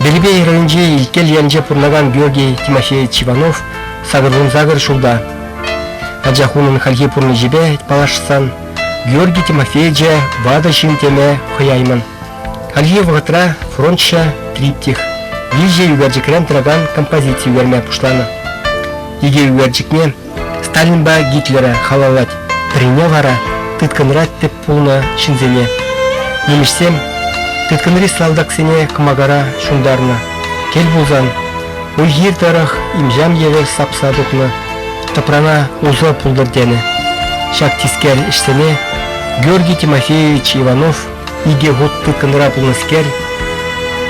Белебей районжи илкел янже пурнаган Георгий Тимофеевич Иванов сагырдын загыр шулда. Аджахунын халги пурны жебе палашсан Георгий Тимофеевича вада шинтеме хаяймын. Халги вагатра фронтша триптих. Виже югарджикран траган композицию верме пушланы. Иге югарджикне Сталинба Гитлера халалать. Трине вара тытканрат теп пулна шинзене. Немешсем тытканри салдаксене кымагара шундарна. Кел булзан. Уйгир тарах имжам евер сапсадукна. Топрана уза пулдар дене. Шак тискер иштене Георгий Тимофеевич Иванов иге год тытканра пулнаскер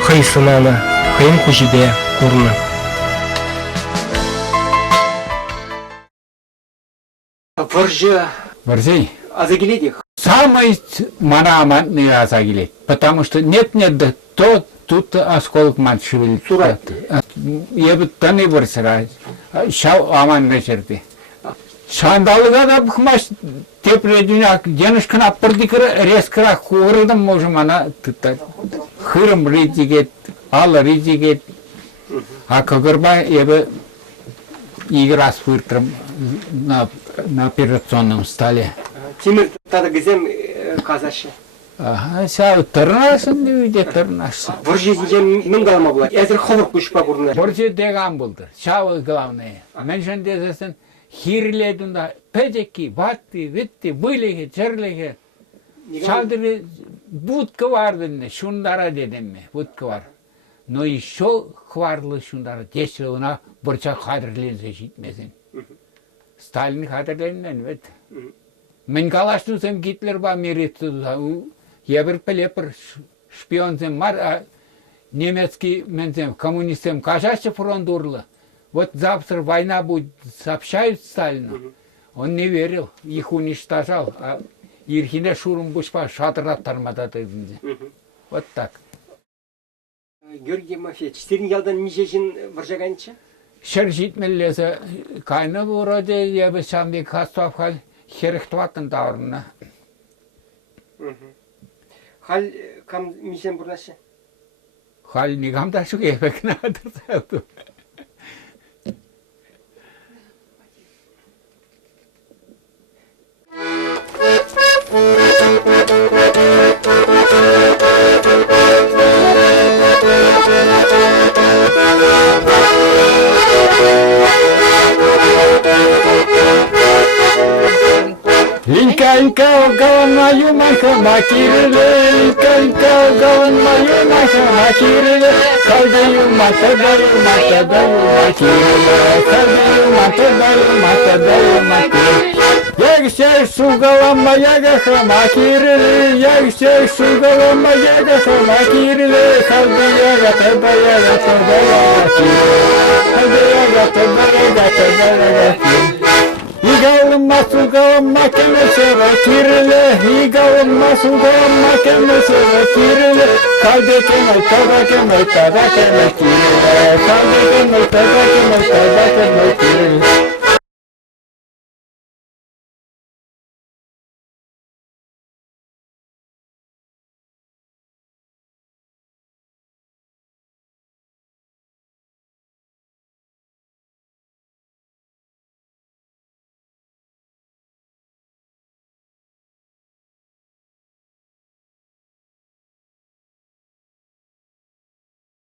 хайсынана хайын кужибе курна. Варзей. Азагиледих. Самый манамантный азагилет. Потому что нет-нет, да то тут осколок мат шевелит. Я бы таны варсарай. Шау аман речерти. Шандалыга да бхмаш тепле дюняк денежкана аппардикара резкара хордам можем она хырым ридигет, алла ридигет. А кагарба я бы игра с фыртром на операционном столе. Тимир тада гизем казаши. Ага, сау тырнасын девиде тырнасын. Варжезинже мен галама булат. Эзер ховыр кушпа курна. Варже деган булды. Сау главное. Мен жан дезесен хирледунда педеки, ватти, витти, вылеге, черлеге. Шалдыры будка вардынны, шундара дедемме, будка var. Но еще хварлы шундара, деші ona burça kadirlense житмесен. Сталин kadirlerinden vet. Men kalaştısem Hitler ba meretті. Я бір пелепір шпионсем мар, немецкий менсем, коммунистсем кажаще фронт урлы. Вот завтра война будет, сообщают Сталину. Он не верил, их уничтожал. А Ирхине шурум бушпа шатырат тарматады. Вот так. Георгий Тимофеевич, стерин ялдан нижежин варжаганча? Шер житмеллесе кайны вроде я бы сам бек хастовхал херехтватын даврына. Хал кам мишен бурнаше? Хал нигамда шу ебек надыр. Инка галанмаю маха макирле, инка галанмаю маха макирле, калдаю матадаю макирле, калдаю матадаю макирле. Ягся сугалама ягаха макирле, ягся сугалама ягаха макирле, калдая гатадая макирле, калдая гатадая макирле. Игалма сугалма кемесе вакирле, игалма сугалма кемесе вакирле, калдекемай табакемай табакемай кирле, калдекемай табакемай табакемай кирле.